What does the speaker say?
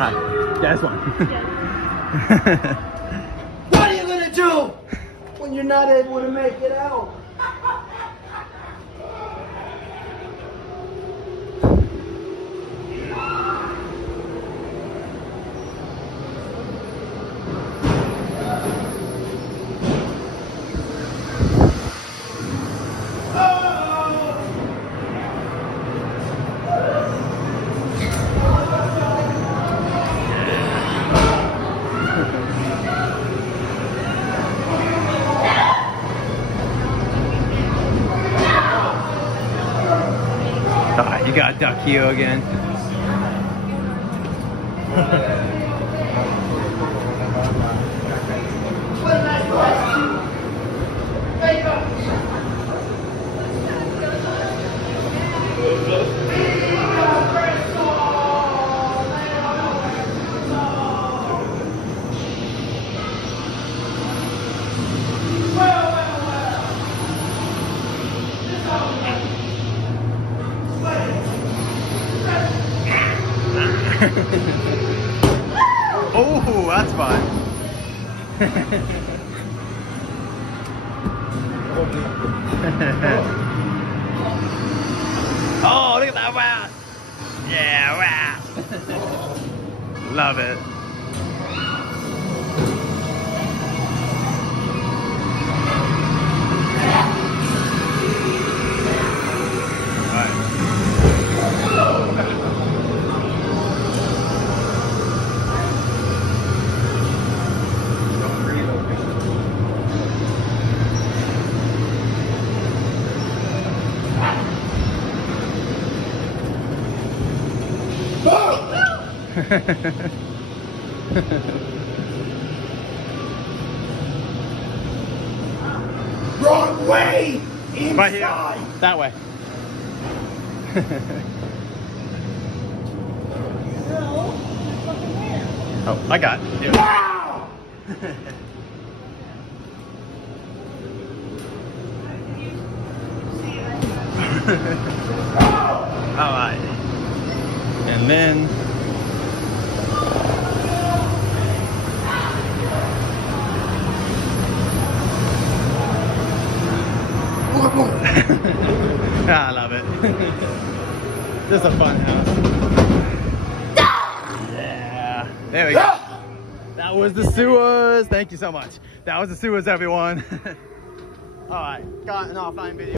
Hi. Yeah, this one. What are you gonna do when you're not able to make it out? You got duck you again. Oh, that's fun. Oh, look at that rat. Yeah, rat. Love it. Wrong way! Inside. Right here. That way. Oh, I got it. Yeah. Wow! Alright. And then I love it. This is a fun house. Yeah. There we go. That was the sewers. Thank you so much. That was the sewers, everyone. Alright, got an offline video.